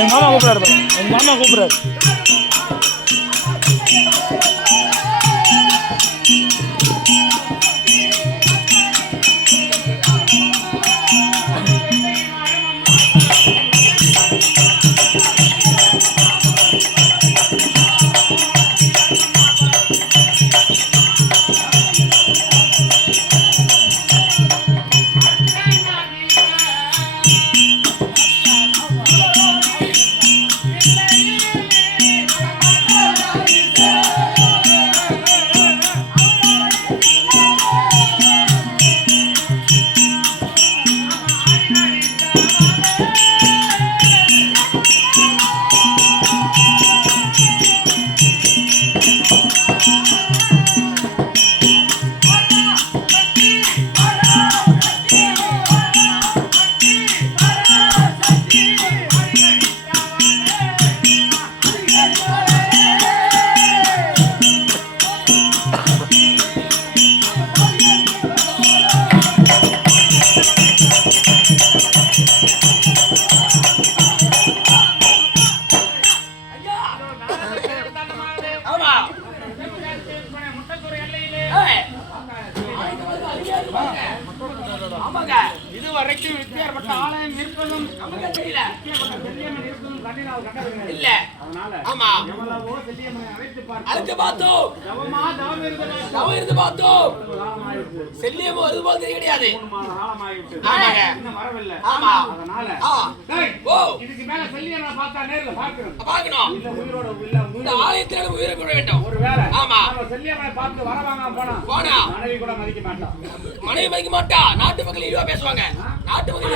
எங்க மாமா கூப்பிடாரு, எங்க மாமா கூப்பிடாரு. இதுவரைக்கும் வித்தியாசப்பட்ட ஆலயம் இருப்பதும் தெரியல. இல்ல ஆமா அழைத்து பார்த்தோம். தவம் இருந்து பார்த்தோம். செல்லியம் வருது போல் தெரிய கிடையாது. ஆமா இதுக்கு மேல செல்லியம் பார்த்தா நேரில் பார்க்கணும். இந்த ஆலயத்தில உயிரை கொள்ள வேண்டும். ஆமா செல்லியம்மனை பார்த்து வரவாங்க போனா மனைவி கூட மதிக்க மாட்டான். மனைவி மதிக்க மாட்டா. நாட்டு மக்கள் இழிவா பேசுவாங்க. நாட்டு மக்கள்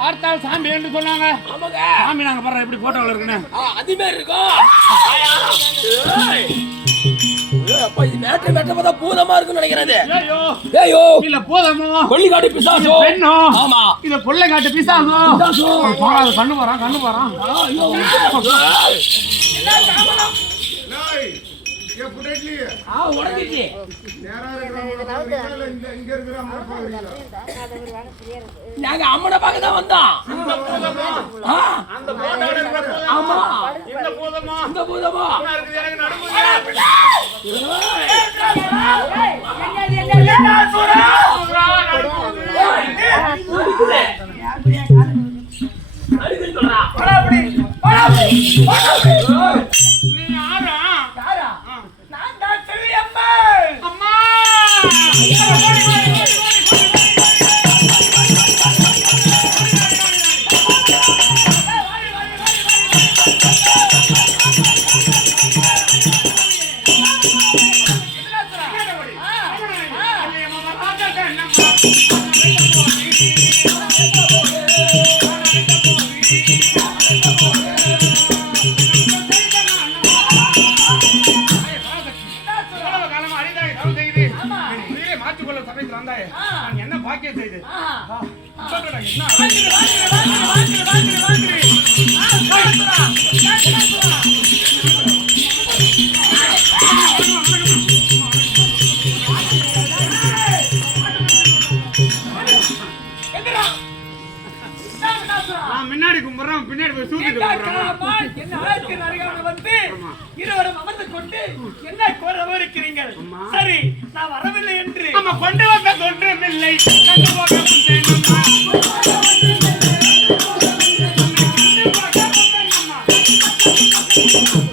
பார்த்தால் சாமி என்று சொன்னாங்க. சாமி நாங்க பாரு எப்படி போட்டோல இருக்குன்னு அது மாதிரி இருக்கும். அப்ப இது மேட்டர் பார்த்தா பூதமா இருக்குன்னு நினைக்கிறது. ஐயோ இல்ல பூதமோ கொள்ளிக்காட்டு பிசாசோ பெண்ணோ. ஆமா இது கொள்ளைக்காட்டு பிசாசோ. கண்ணு போறான் நாங்க அம்மனை பார்க்க தான் வந்தோம். இந்த பூதமா என்ன பாக்கியம் செய்து முன்னாடி கும்பிடுறோம் பின்னாடி போய் சூத்திட்டு வந்து இருவரும் அமர்ந்து கொண்டு என்ன கோரவோ இருக்கிறீர்கள். சரி நான் வரவில்லை என்று நம்ம கொண்டு வந்த ஒன்றுமில்லை. கண்டு போக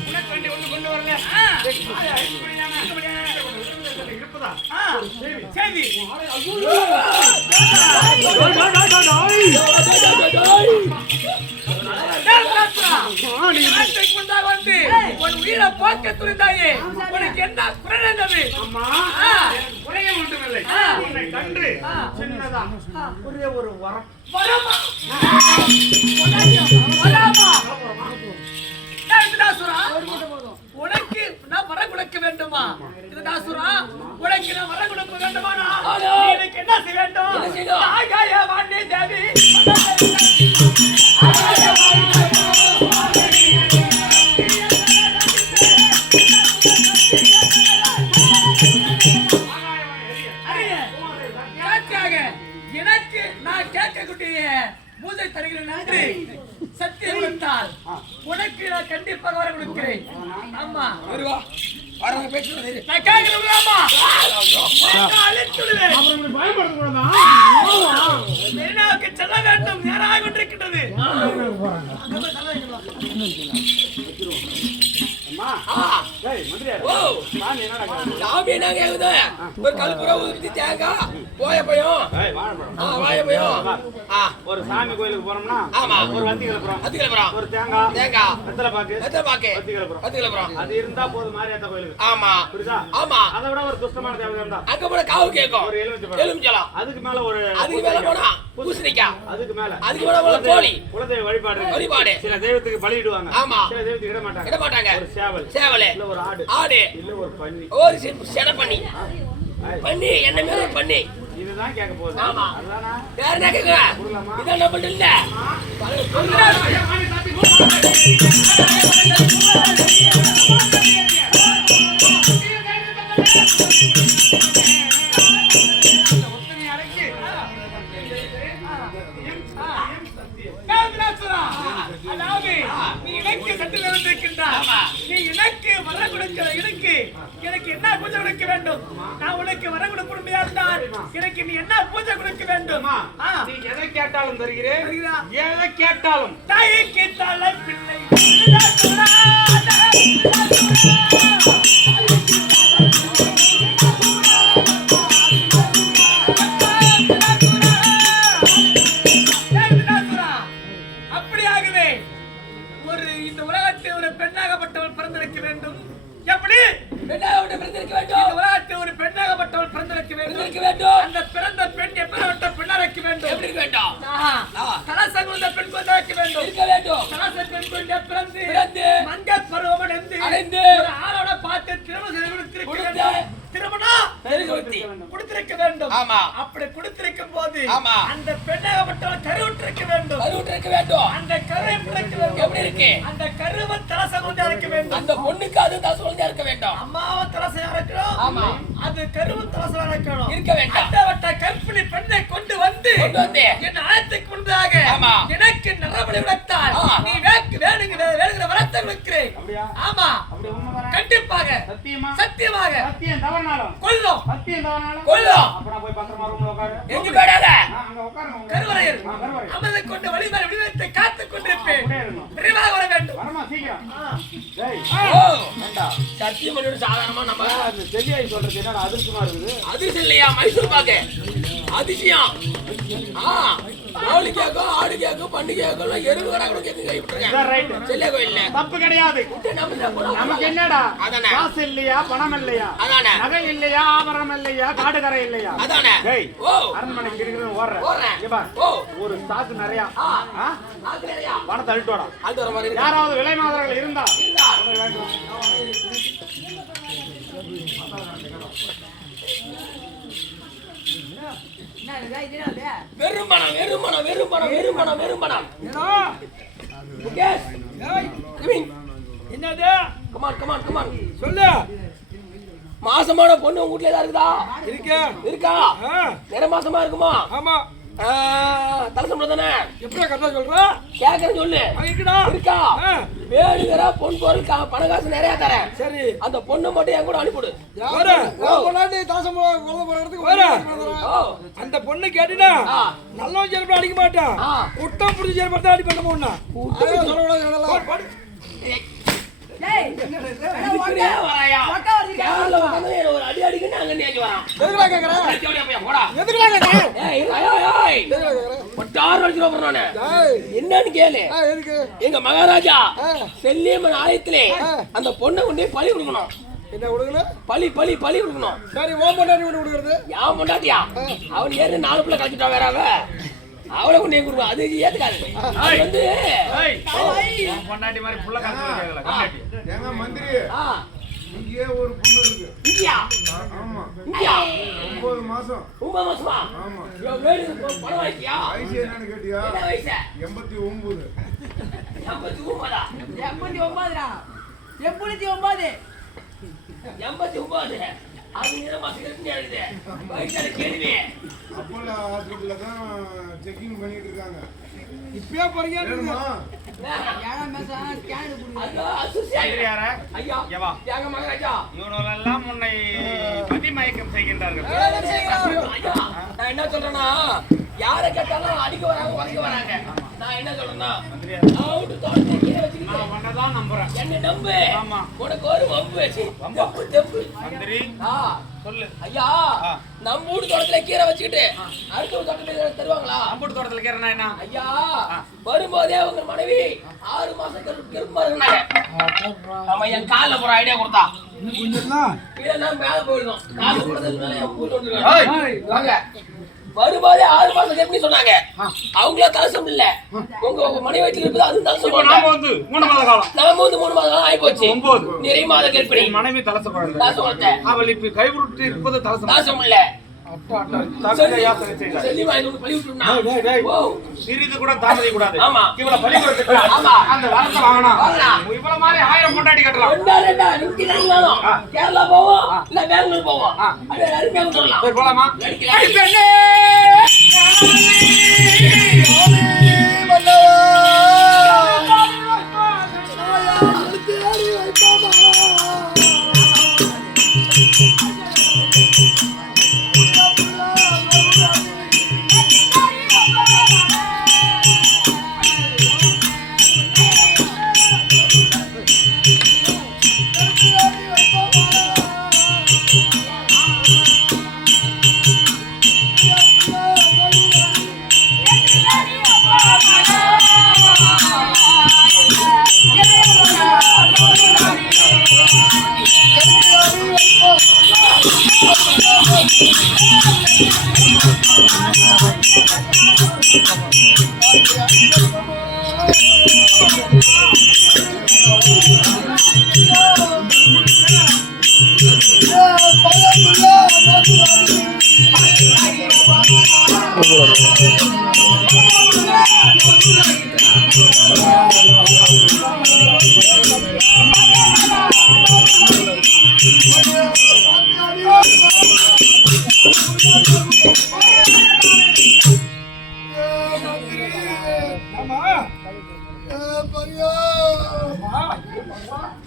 உனக்கு சரி உயிரை போக்க துணிந்தாயே உனக்கு என்ன குறைந்தது? குறைய மட்டுமில்லை, உன்னை கண்டு சின்னதா ஒரே ஒரு வரம். வரமா உனக்கு நான் வர கொடுக்க வேண்டுமா? இதுதாசுரா உனக்கு நான் வர கொடுக்க வேண்டுமா? எனக்கு என்ன செய்ய வேண்டும்? ஆகாய வாணி தேவி எனக்கு நான் கேட்கக்கூடிய பூஜை தருகிறேன் நன்றி சத்தியம் கொடுத்தால் உனக்கு நான் கண்டிப்பாக வர கொடுக்கிறேன். ஆமா வருவா வரவங்க பேசுறது நான் கேட்கிறேன். ஆமா மெரினாவுக்கு செல்ல வேண்டும், நேராக கொண்டிருக்கின்றது. ஒரு கல்புரா ஊற்றி தேங்காய் போய பயம் வாய பயம். ஒரு சாமி கோயிலுக்கு போறோம்னா ஆமா ஒரு அத்திகலபுரம் ஒரு தேங்காய் தேங்காய் வெத்தலை பாக்கு அத்திகலபுரம் அது இருந்தா போதும் மாரியாத்தா கோயிலுக்கு. ஆமா புரியுதா? ஆமா அதை விட ஒரு துஷ்டமான தேவதை இருந்தா அங்க போன காவு கேட்கும் ஒரு எலுமிச்சலம். அதுக்கு மேல ஒரு அதுக்கு மேல போனா பூசணிக்காய். அதுக்கு மேல போன கோழி குலதெய்வ வழிபாடு. சில தெய்வத்துக்கு பலியிடுவாங்க, ஆமா சில தெய்வத்துக்கு இட மாட்டாங்க. ஒரு சேவல் இல்ல ஒரு ஆடு இல்ல ஒரு பன்னி, ஒரு செட பண்ணி பண்ணி என்ன மேல பண்ணி இதுதான் கேட்க போகுது. ஆமா அதுதானா வேற என்ன கேக்குற? இதான் நம்ம இல்ல நீ எனக்கு வர கொடுக்கிற எனக்கு என்ன பூஜை கொடுக்க வேண்டும்? நான் உனக்கு வர கொடுக்க முடியாதால் எனக்கு நீ என்ன பூஜை கொடுக்க வேண்டும்? நீ எதை கேட்டாலும் தருகிறேன், எதை கேட்டாலும். தாயை கேட்டால பிள்ளை அப்படியாகவே இந்த உலகத்தில் ஒரு பெண்ணாகப்பட்டவள் பிறந்திருக்க வேண்டும். எப்படி பிறந்திருக்க வேண்டும்? இந்த உலகத்தில் ஒரு பெண்ணாகப்பட்டவள் பிறந்திருக்க வேண்டும். அந்த பிறந்த பெண் எப்படிப்பட்ட பெண்ணா இருக்க வேண்டும்? எப்படி இருக்க வேண்டும்? கலசம் கொண்ட பெண் கொண்டு இருக்க வேண்டும். கலச பெண் கொண்டு பிறந்து மங்க பருவம் அடைந்து ஒரு ஆளோட பார்த்து திருமணம் செய்து கொடுத்திருக்க வேண்டும். திருமணம் கொடுத்திருக்க வேண்டும். அப்படி கொடுத்திருக்கும் போது அந்த பெண்ணாகப்பட்டவள் கருவுற்றிருக்க வேண்டும். அந்த கருவை பிடிக்க வேண்டும். எப்படி இருக்கு? அந்த கருவை தலசை கொண்டு இருக்க வேண்டும். அந்த பொண்ணுக்கு அது தலசை கொண்டு இருக்க வேண்டும். அம்மாவை தலசையா இருக்கணும். ஆமா அது கருவு தலசையா இருக்கணும். இருக்க வேண்டும். அந்த கற்பிணி பெண்ணை கொண்டு வந்து என் ஆயத்துக்கு முன்பாக எனக்கு நரபலி விடத்தால் நீ வேணுங்கிற வரத்தை கொடுக்கிறேன். ஆமா கண்டிப்பாக சத்தியமாக கொல்லும். அப்ப போய் பத்திரமா ரூம்ல உட்காரு. எங்க போடாத அங்க உட்காருங்க. கருவறையில் அமர்ந்து கொண்டு வழிபாடு விடுதலை காத்துக் கொண்டிருப்பேன். விரைவாக வர வேண்டும். வரமா சீக்கிரம். டேய் வேண்டா சத்தியம் பண்ணிட்டு சாதாரணமா நம்ம அந்த செல்லியாய் சொல்றது என்னடா அதிர்ஷ்டமா இருக்குது? அதிர்ஷ்டம் இல்லையா மைசூர் பாக்கு அதிசயம். கோழி கேக்கும் ஆடு கேக்கும் பண்ணி கேக்கும் எருவு கடை கூட கேக்கு கைவிட்டுருக்கேன். செல்லியா கோயில்ல தப்பு கிடையாது. நமக்கு என்னடா காசு இல்லையா பணம் இல்லையா நகை இல்லையா ஆபரணம் இல்லையா காடுகரை இல்லையா? அரண்மனைக்கு இருக்கிறது ஓடுறேன். ஒரு ஸ்டாக் நிறைய பணத்தை அழுட்டு வாடா. யாராவது விலை மாதர்கள் இருந்தா வெறும் பணம் வெறும் பணம் வெறும் பணம் வெறும் பணம் வெறும் பணம். என்னது? கமான் கமான் கமான் சொல்லு. மாசமான பொண்ணு உங்க வீட்ல இருக்குதா? இருக்கா? நேர மாசமா இருக்குமா? ஆமா. தலசம்பளம் தானே? எப்படி கரெக்டா சொல்ற? கேக்குறேன் சொல்லு. இருக்கா? வேணுங்கிற பொன் பொருள் பணம் காசு நிறைய தரேன். சரி அந்த பொண்ணு மட்டும் என் கூட அனுப்பிடு. அந்த பொண்ணு கேட்டினா நல்லவன் சேர்ப்பு அடிக்க மாட்டான். குட்டம் புடிச்சு சேர்ப்பு தான் அடிப்பேன். சேர்ல உட்கார்ந்து என்ன ஒரு அடி அடிக்குன்னு அங்க நீங்க வரான். எதுக்குடா கேக்குற? போடா. எதுக்குடா கேக்குற? ஏய் ஒட்டார் அடிச்சுறோம் நானு. என்னன்னு கேளு. எதுக்கு? எங்க மகாராஜா செல்லியம்மன் ஆலயத்திலே அந்த பொண்ணை கொண்டு பலி கொடுக்கணும். என்ன கொடுக்கணும்? பலி கொடுக்கணும். சரி ஓம் பொண்டாட்டி கொண்டு கொடுக்கறது? யான் பொண்டாட்டியா? அவன் ஏறி 4 பிள்ளை கழிச்சுட்டா வேற அவளை கொண்டு கொடுக்க அது ஏத்துக்காது. அது வந்து பொண்டாட்டி மாதிரி புள்ள கழிச்சுக்கல பொண்டாட்டி. ஏங்க மந்திரி இங்கே ஒரு பொண்ணு இருக்கு. இங்கயா? ஆமா. இங்கயா? 9 மாசம். 9 மாசமா? ஆமா. பணம் வாங்கியா? வயசு என்னன்னு கேட்டியா? என்ன வயசு? 89. 89 அது என்ன மாசத்துக்கு இருக்குது? வயசான கேள்வி. அப்போலோ ஹாஸ்பிட்டல்ல தான் செக்கிங் பண்ணிட்டு இருக்காங்க. இப்பயே போறீங்க? வேணுமா? இவனெல்லாம் உன்னை மதிமயக்கம் செய்கின்றார்கள். நான் என்ன சொல்றேன்னா யார கேட்டாலும் அடிக்க வராங்க உடைக்க வராங்க. நான் என்ன சொல்றேன்னா உன்னதான் நம்புறேன். என்ன நம்பு. ஆமா. உனக்கு ஒரு வம்பு மந்திரி சொல்லு. ஐயா நம்ம வீட்டு தோட்டத்துல கீரை வச்சுக்கிட்டு அடுத்த தோட்டத்துல தருவாங்களா? அம்பூட்டு தோட்டத்துல கீரைனா என்ன? ஐயா வரும்போதே உங்க மனைவி 6 மாசம் கருப்பா இருந்தாங்க. நம்ம என் காலில் போற ஐடியா கொடுத்தா இல்லைன்னா மேல போயிடணும். காலு கொடுத்ததுனால என் பூட்டு வந்துருக்காங்க. வாங்க வரும்போதே 6 மாசம் எப்படி சொன்னாங்க? அவங்களா தலசம் இல்ல உங்க மனைவி வயிற்றுல இருக்குது அது தலசம். நாம வந்து 3 மாத காலம். நாம வந்து 3 மாத காலம் ஆகி போச்சு. 9 நிறைய மாத கர்ப்பிணி மனைவி தலசம் குழந்தை. தலசம் குழந்தை. அவள் இப்ப கைவிட்டு இருப்பது தலசம். தலசம் இல்ல. சிறிது கூட தாமதை கூடாது. ஆமா. இவளை பலி கொடுத்துட்டா அந்த வரத்தை வாங்கணும். இவ்வளவு மாதிரி 1000 பொண்டாட்டி கட்டலாம். கேரளா போவோம் இல்ல பெங்களூர் போவோம். அருமையாக சொல்லலாம். சரி போலாமா?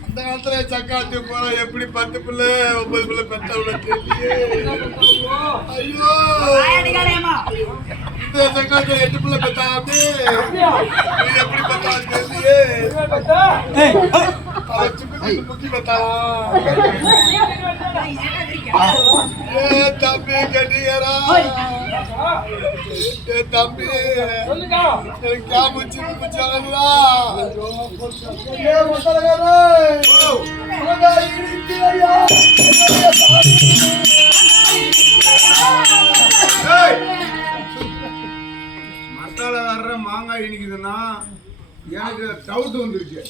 அந்த காலத்துல சக்காத்து போற எப்படி 10 பிள்ளை 9 பிள்ளை பெற்றவள தெரியலையே. ஐயோ இந்த சக்காத்து 8 பிள்ளை பெற்றாங்க. எப்படி பெற்றாலும் தெரியலையே. முக்கி பெற்றாளா? ஏ தம்பி கட்டியரா தம்பி முச்சி முச்சாங்களா மத்தால வர்ற மாங்காய் இனிக்குதுன்னா எனக்கு டவுட் வந்துருச்சு.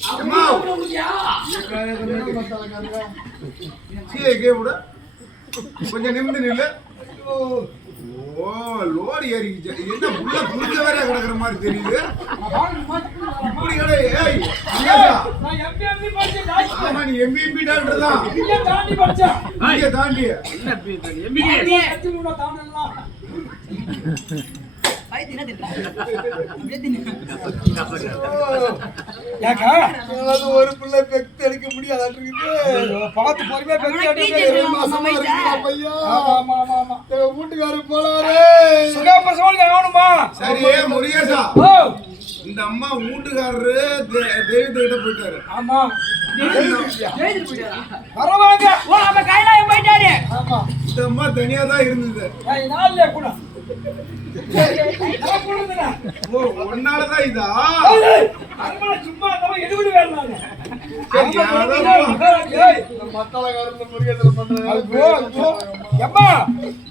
கொஞ்சம் நிமிந்து நில்லு. ஓ லோடு ஏறிக்கிச்சு. என்ன உள்ள புரிஞ்ச வேற கிடக்குற மாதிரி தெரியுது. இப்படி ஆமா நீ எம்பிபி டாக்டர் தான். இங்க தாண்டி ஒரு பிள்ளை பெக்து எடுக்க முடியாது. பார்த்து பொறுமையா வீட்டுக்காரர் போலாரு. சுகாபசம் கவனமா. சரி முருகேசா இந்த அம்மா வீட்டுக்காரரு தெய்வத்துக்கிட்ட போயிட்டாரு. ஆமா வரவாங்க ஓ நம்ம கைலாயம் போயிட்டாரு. ஆமா இந்த அம்மா தனியா தான் இருந்தது. நாள்ல கூட ஓ ஒன்னாலதான் இதா சும்மா எடுபடி வேணாங்க.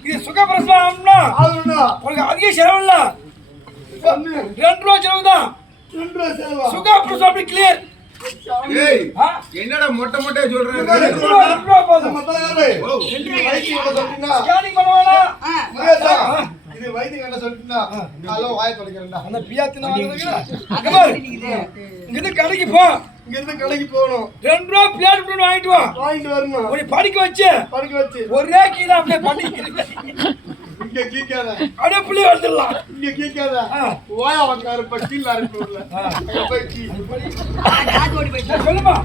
இது சுகப்பிரசவம்னா உனக்கு அதிக செலவு இல்ல, 2 ரூபா செலவு தான். சுகப்பிரசவம் அப்படி கிளியர். என்னடா மொட்டை மொட்டையா சொல்றேன். ஸ்கேனிங் பண்ணுவானா இது வைத்தியம் என்ன சொல்லிட்டா காலோ வாய தொடக்கிறேன்டா. அந்த பியாத்தின இங்க கடைக்கு போ, இங்க இருந்து கடைக்கு போகணும். 2 ரூபா பிளேட் பண்ணி வாங்கிட்டு வரணும். உன்னை படிக்க வச்சு ஒரே கீழே அப்படியே பண்ணிக்கிறீங்க. இங்க கீக்காத அப்படியே புள்ளி வந்துடலாம். இங்க கீக்காத வாயா வந்தாரு பட்டியில் அரைக்கூர்ல சொல்லுமா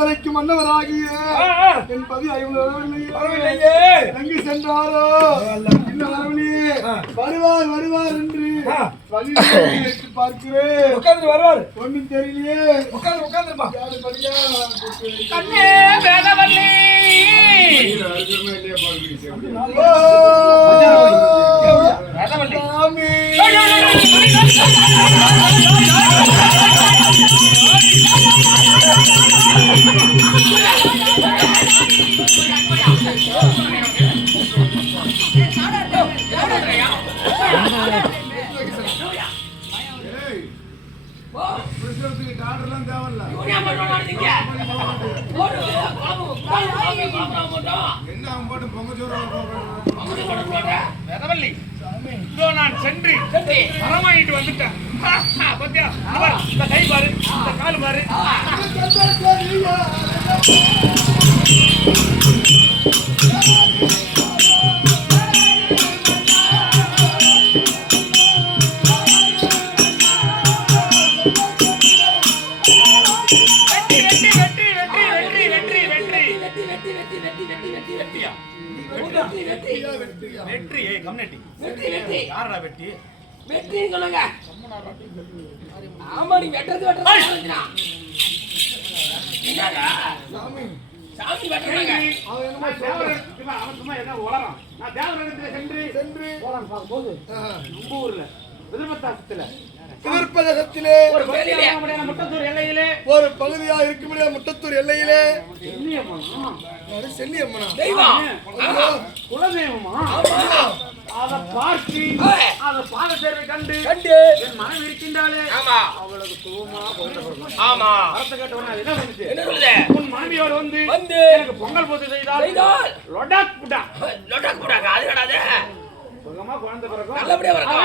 வரைக்கும் மன்னவராகிய என் பதி எங்கு சென்றாரோ வருவார் வருவார் என்று பார்க்கிறேன். உட்கார்ந்து வருவார் ஒன்னும் தெரியலையே. உட்கார்ந்துருப்பா. நான் சென்று வரமாயிட்டு வந்துட்டேன். பத்தியா இந்த கை பாரு, இந்த கால் பாரு. வெற்றி கம்யூனிட்டி வெற்றி யாரா வெற்றி வெற்றி சொல்லுங்க. ஆமா நீ வெட்டது சாமி வெட்டுறாங்க. அவன் என்னமோ தேவரத்துல அவன் சும்மா என்ன உளறான். நான் தேவரத்துல சென்று போறான் பாக்கும்போது நம்ம ஊர்ல விருப்பத்தாசத்துல திருப்பதகத்திலே ஒரு முட்டத்தூர் எல்லையிலே ஒரு பகுதியா இருக்கும்படியா முட்டத்தூர் எல்லையிலே செல்லியம்மனா குலதெய்வமா அதை பார்த்து அதை பாத சேர்வை கண்டு என் மனம் இருக்கின்றாலே அவளுக்கு சுகமா ஆமா அரச கேட்டவன என்ன சொல்லுது? உன் மனைவியோடு வந்து எனக்கு பொங்கல் பூஜை செய்தால் லொடாக் புடா அது கிடையாது. சுகமா குழந்தை பிறக்கும். நல்லபடியா பிறக்கும்.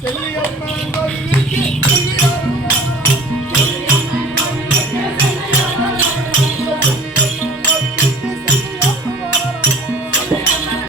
செல்லியம்மன்